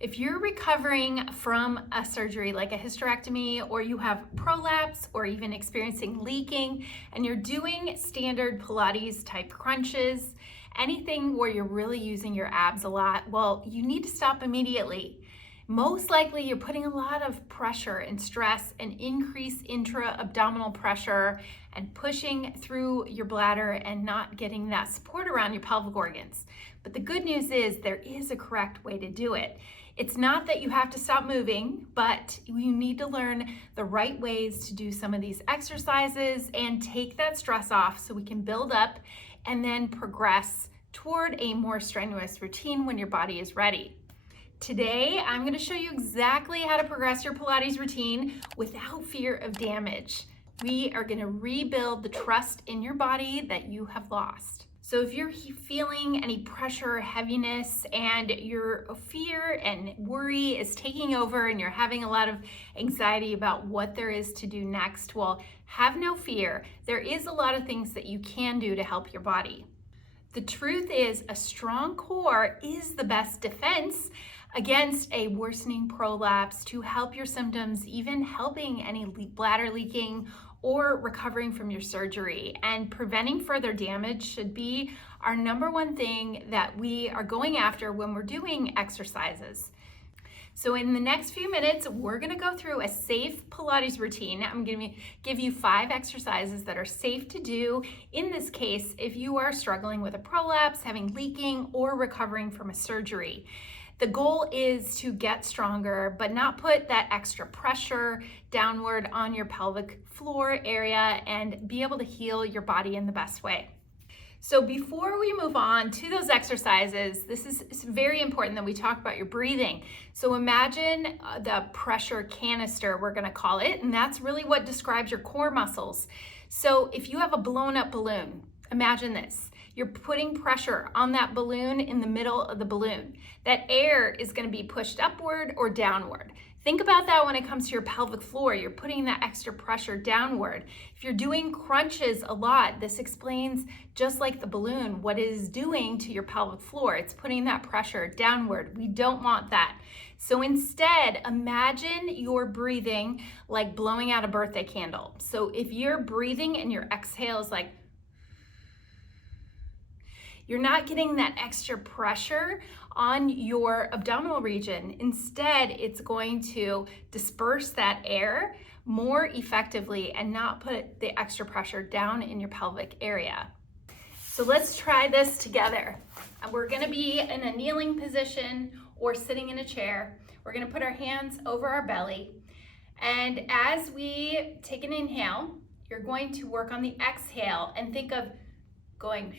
If you're recovering from a surgery like a hysterectomy, or you have prolapse, or even experiencing leaking, and you're doing standard Pilates type crunches, anything where you're really using your abs a lot, well, you need to stop immediately. Most likely you're putting a lot of pressure and stress and increased intra-abdominal pressure and pushing through your bladder and not getting that support around your pelvic organs. But the good news is there is a correct way to do it. It's not that you have to stop moving, but you need to learn the right ways to do some of these exercises and take that stress off so we can build up and then progress toward a more strenuous routine when your body is ready. Today, I'm going to show you exactly how to progress your Pilates routine without fear of damage. We are going to rebuild the trust in your body that you have lost. So if you're feeling any pressure or heaviness and your fear and worry is taking over and you're having a lot of anxiety about what there is to do next, well, have no fear. There is a lot of things that you can do to help your body. The truth is, a strong core is the best defense against a worsening prolapse, to help your symptoms, even helping any bladder leaking or recovering from your surgery. And preventing further damage should be our number one thing that we are going after when we're doing exercises. So in the next few minutes, we're gonna go through a safe Pilates routine. I'm gonna give you 5 exercises that are safe to do in this case if you are struggling with a prolapse, having leaking, or recovering from a surgery. The goal is to get stronger, but not put that extra pressure downward on your pelvic floor area, and be able to heal your body in the best way. So before we move on to those exercises, it's very important that we talk about your breathing. So imagine the pressure canister, we're gonna call it, and that's really what describes your core muscles. So if you have a blown up balloon, imagine this. You're putting pressure on that balloon in the middle of the balloon. That air is going to be pushed upward or downward. Think about that when it comes to your pelvic floor. You're putting that extra pressure downward. If you're doing crunches a lot, this explains, just like the balloon, what it is doing to your pelvic floor. It's putting that pressure downward. We don't want that. So instead, imagine you're breathing like blowing out a birthday candle. So if you're breathing and your exhale is like, you're not getting that extra pressure on your abdominal region. Instead, it's going to disperse that air more effectively and not put the extra pressure down in your pelvic area. So let's try this together. We're gonna be in a kneeling position or sitting in a chair. We're gonna put our hands over our belly. And as we take an inhale, you're going to work on the exhale and think of going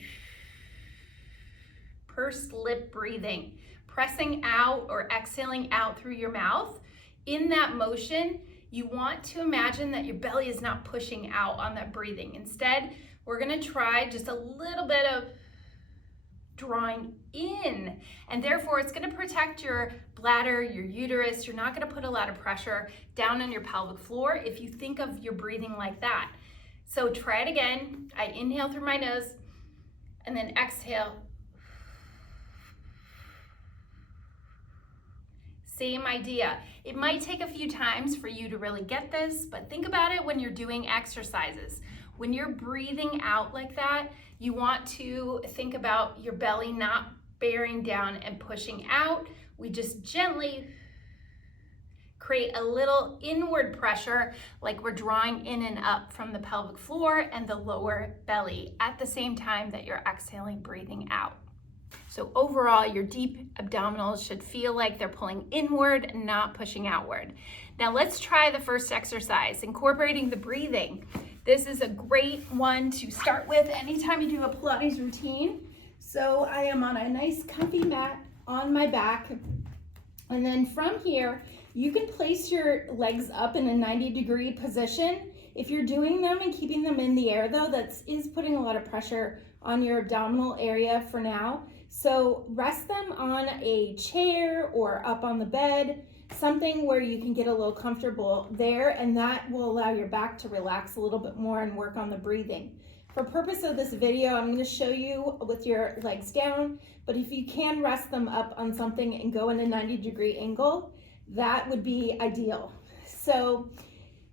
pursed lip breathing, pressing out or exhaling out through your mouth. In that motion, you want to imagine that your belly is not pushing out on that breathing. Instead, we're gonna try just a little bit of drawing in, and therefore it's gonna protect your bladder, your uterus. You're not gonna put a lot of pressure down on your pelvic floor if you think of your breathing like that. So try it again. I inhale through my nose and then exhale. Same idea. It might take a few times for you to really get this, but think about it when you're doing exercises. When you're breathing out like that, you want to think about your belly not bearing down and pushing out. We just gently create a little inward pressure, like we're drawing in and up from the pelvic floor and the lower belly at the same time that you're exhaling, breathing out. So overall, your deep abdominals should feel like they're pulling inward and not pushing outward. Now let's try the first exercise, incorporating the breathing. This is a great one to start with anytime you do a Pilates routine. So I am on a nice comfy mat on my back. And then from here, you can place your legs up in a 90-degree position. If you're doing them and keeping them in the air though, that is putting a lot of pressure on your abdominal area for now. So rest them on a chair or up on the bed, something where you can get a little comfortable there, and that will allow your back to relax a little bit more and work on the breathing. For purpose of this video, I'm going to show you with your legs down, but if you can rest them up on something and go in a 90-degree angle, that would be ideal. So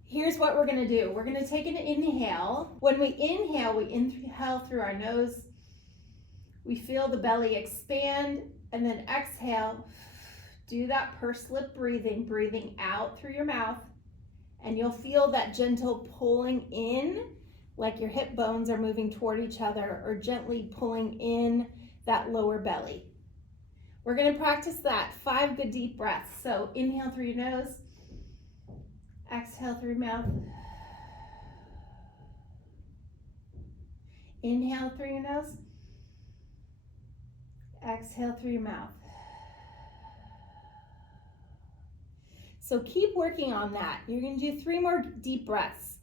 here's what we're going to do. We're going to take an inhale. When we inhale through our nose. We feel the belly expand, and then exhale. Do that pursed lip breathing, breathing out through your mouth, and you'll feel that gentle pulling in, like your hip bones are moving toward each other, or gently pulling in that lower belly. We're going to practice that 5 good deep breaths. So inhale through your nose, exhale through your mouth. Inhale through your nose, exhale through your mouth. So keep working on that. You're going to do 3 more deep breaths.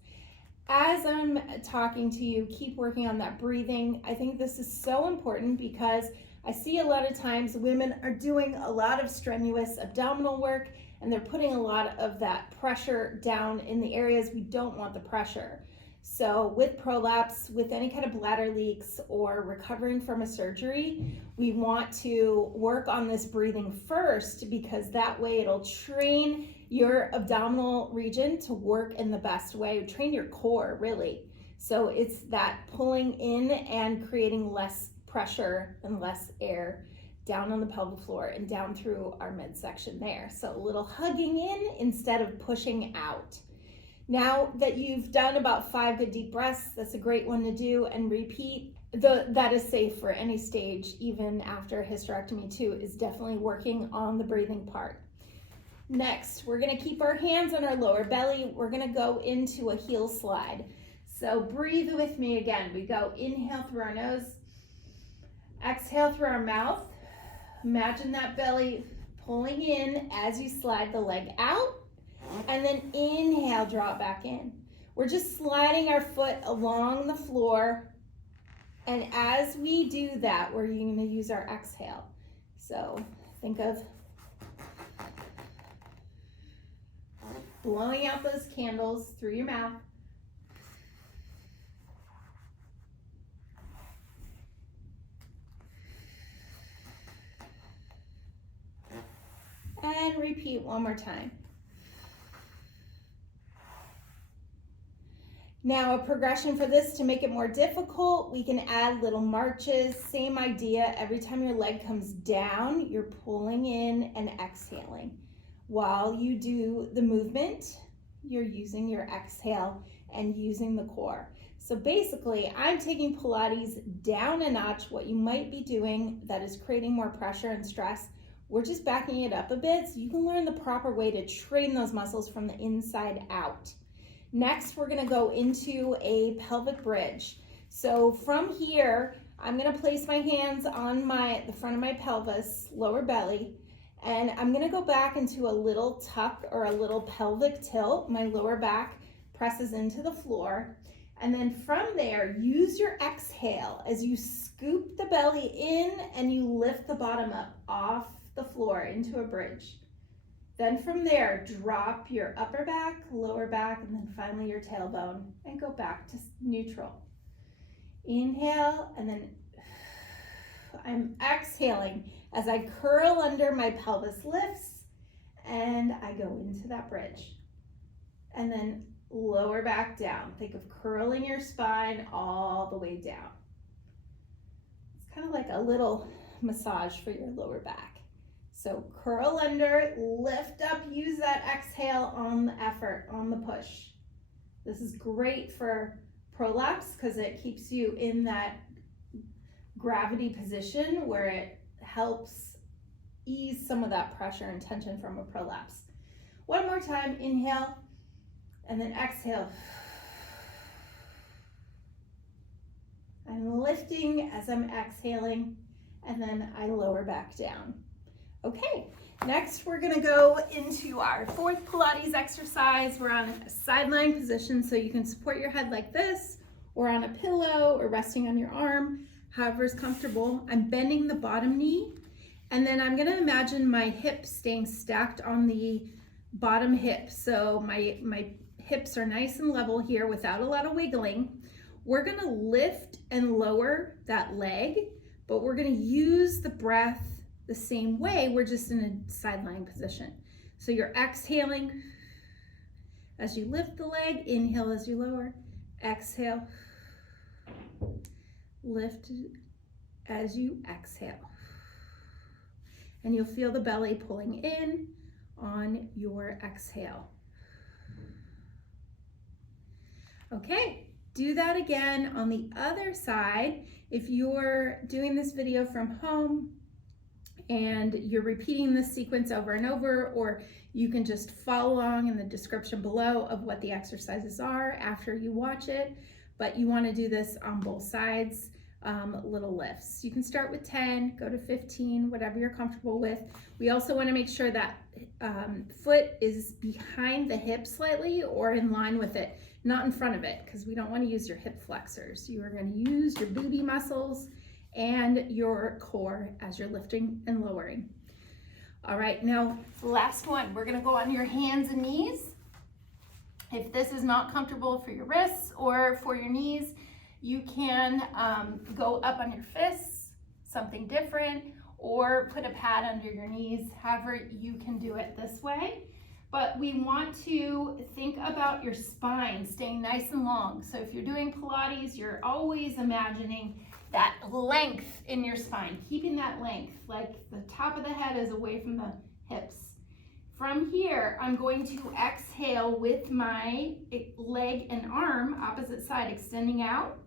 As I'm talking to you, keep working on that breathing. I think this is so important because I see a lot of times women are doing a lot of strenuous abdominal work and they're putting a lot of that pressure down in the areas we don't want the pressure. So with prolapse, with any kind of bladder leaks or recovering from a surgery, we want to work on this breathing first because that way it'll train your abdominal region to work in the best way, train your core really. So it's that pulling in and creating less pressure and less air down on the pelvic floor and down through our midsection there. So a little hugging in instead of pushing out. Now that you've done about 5 good deep breaths, that's a great one to do and repeat. That is safe for any stage, even after a hysterectomy too, is definitely working on the breathing part. Next, we're gonna keep our hands on our lower belly. We're gonna go into a heel slide. So breathe with me again. We go inhale through our nose, exhale through our mouth. Imagine that belly pulling in as you slide the leg out. And then inhale, draw it back in. We're just sliding our foot along the floor. And as we do that, we're going to use our exhale. So think of blowing out those candles through your mouth. And repeat one more time. Now a progression for this to make it more difficult, we can add little marches, same idea. Every time your leg comes down, you're pulling in and exhaling. While you do the movement, you're using your exhale and using the core. So basically, I'm taking Pilates down a notch. What you might be doing that is creating more pressure and stress, we're just backing it up a bit so you can learn the proper way to train those muscles from the inside out. Next, we're gonna go into a pelvic bridge. So from here, I'm gonna place my hands on the front of my pelvis, lower belly, and I'm gonna go back into a little tuck or a little pelvic tilt. My lower back presses into the floor. And then from there, use your exhale as you scoop the belly in and you lift the bottom up off the floor into a bridge. Then from there, drop your upper back, lower back, and then finally your tailbone and go back to neutral. Inhale, and then I'm exhaling as I curl under, my pelvis lifts, and I go into that bridge. And then lower back down. Think of curling your spine all the way down. It's kind of like a little massage for your lower back. So curl under, lift up, use that exhale on the effort, on the push. This is great for prolapse because it keeps you in that gravity position where it helps ease some of that pressure and tension from a prolapse. One more time, inhale, and then exhale. I'm lifting as I'm exhaling, and then I lower back down. Okay, next we're gonna go into our 4th Pilates exercise. We're on a sideline position, so you can support your head like this, or on a pillow, or resting on your arm, however is comfortable. I'm bending the bottom knee, and then I'm gonna imagine my hips staying stacked on the bottom hip. So my hips are nice and level here without a lot of wiggling. we're gonna lift and lower that leg, but we're gonna use the breath the same way. We're just in a side lying position. So you're exhaling as you lift the leg, inhale as you lower, exhale, lift as you exhale. And you'll feel the belly pulling in on your exhale. Okay, do that again on the other side. If you're doing this video from home and you're repeating this sequence over and over, or you can just follow along in the description below of what the exercises are after you watch it, but you want to do this on both sides. Little lifts. You can start with 10, go to 15, whatever you're comfortable with. We also want to make sure that foot is behind the hip slightly or in line with it, not in front of it, because we don't want to use your hip flexors. You are going to use your booty muscles and your core as you're lifting and lowering. All right, now last one. We're going to go on your hands and knees. If this is not comfortable for your wrists or for your knees, you can go up on your fists, something different, or put a pad under your knees, however you can do it this way. But we want to think about your spine staying nice and long. So if you're doing Pilates, you're always imagining that length in your spine, keeping that length, like the top of the head is away from the hips. From here, I'm going to exhale with my leg and arm, opposite side, extending out.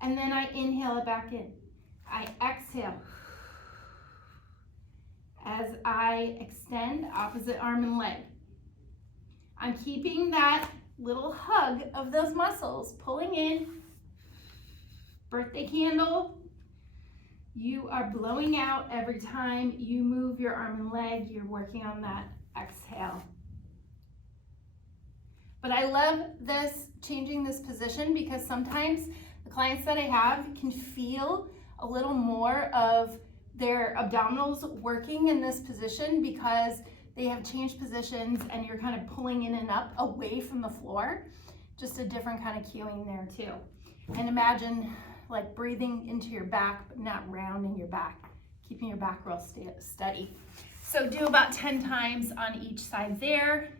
And then I inhale it back in. I exhale as I extend opposite arm and leg. I'm keeping that little hug of those muscles, pulling in. Birthday candle. You are blowing out every time you move your arm and leg. You're working on that exhale. But I love this, changing this position, because sometimes the clients that I have can feel a little more of their abdominals working in this position because they have changed positions and you're kind of pulling in and up away from the floor. Just a different kind of cueing there too. And imagine like breathing into your back, but not rounding your back, keeping your back real steady. So do about 10 times on each side there.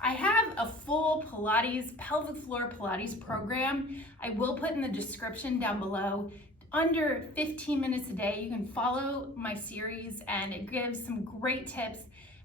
I have a full Pilates, pelvic floor Pilates program. I will put in the description down below. Under 15 minutes a day, you can follow my series, and it gives some great tips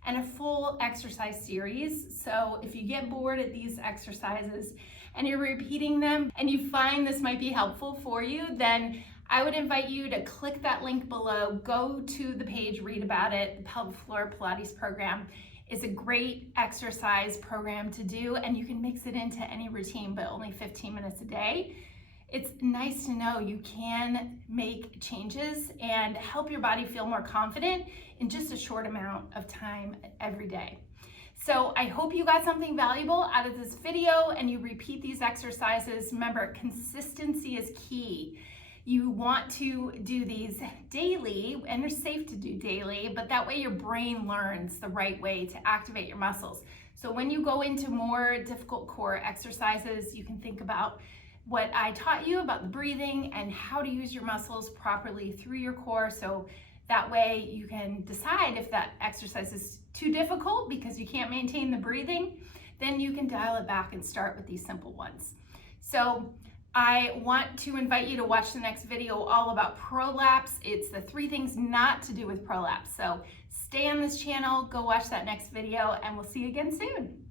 and a full exercise series. So if you get bored at these exercises and you're repeating them and you find this might be helpful for you, then I would invite you to click that link below, go to the page, read about it. The pelvic floor Pilates program is a great exercise program to do, and you can mix it into any routine, but only 15 minutes a day. It's nice to know you can make changes and help your body feel more confident in just a short amount of time every day. So I hope you got something valuable out of this video and you repeat these exercises. Remember, consistency is key. You want to do these daily, and they're safe to do daily, but that way your brain learns the right way to activate your muscles. So when you go into more difficult core exercises, you can think about what I taught you about the breathing and how to use your muscles properly through your core. So that way you can decide if that exercise is too difficult because you can't maintain the breathing, then you can dial it back and start with these simple ones. So I want to invite you to watch the next video all about prolapse. It's the 3 things not to do with prolapse. So stay on this channel, go watch that next video, and we'll see you again soon.